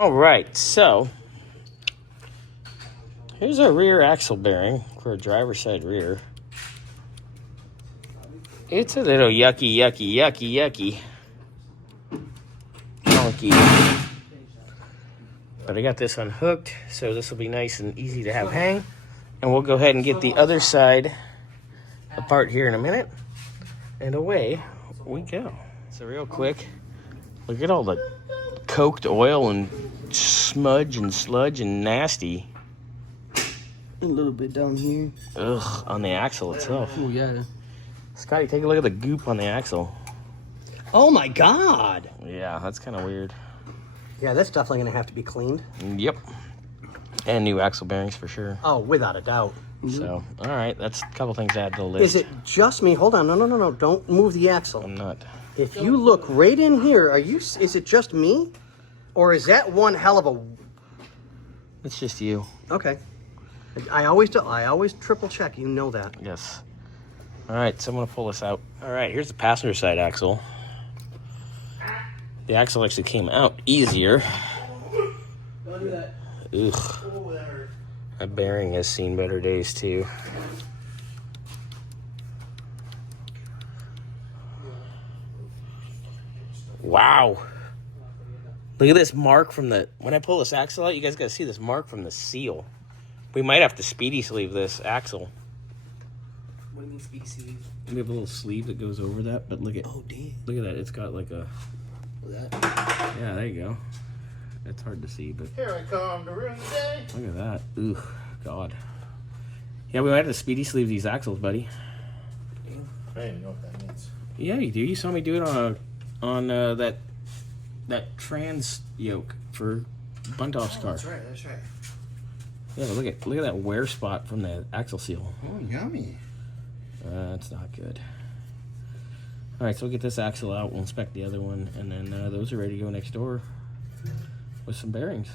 All right, so here's our rear axle bearing for a driver's side rear. It's a little yucky. Funky. But I got this unhooked, so this will be nice and easy to have hang. And we'll go ahead and get the other side apart here in a minute. And away we go. So real quick, look at all the coked oil and smudge and sludge and nasty. A little bit down here. Ugh, on the axle itself. Oh, yeah. Scotty, take a look at the goop on the axle. Oh, my God. Yeah, that's kind of weird. Yeah, that's definitely going to have to be cleaned. Yep. And new axle bearings for sure. Oh, without a doubt. So, all right, that's a couple things to add to the list. Is it just me? Hold on. No. Don't move the axle. I'm not. If you look right in here, is it just me? Or is that one hell of a... It's just you. Okay. I always do. I always triple check. You know that. Yes. All right, so I'm going to pull this out. All right, here's the passenger side axle. The axle actually came out easier. Don't do that. Ugh. Oh, that hurt. That bearing has seen better days too. Wow. Look at this mark from the... When I pull this axle out, you guys got to see this mark from the seal. We might have to speedy sleeve this axle. What do you mean speedy sleeve? We have a little sleeve that goes over that, but look at... Oh, damn. Look at that. It's got like a... That. Yeah, there you go. It's hard to see, but... Here I come to ruin the day. Look at that. Ooh, God. Yeah, we might have to speedy sleeve these axles, buddy. I don't even know what that means. Yeah, you do. You saw me do it on that trans yoke for Buntoff's car. That's right. Yeah, look at that wear spot from the axle seal. Oh, yummy. That's not good. All right, so we'll get this axle out. We'll inspect the other one, and then those are ready to go next door with some bearings.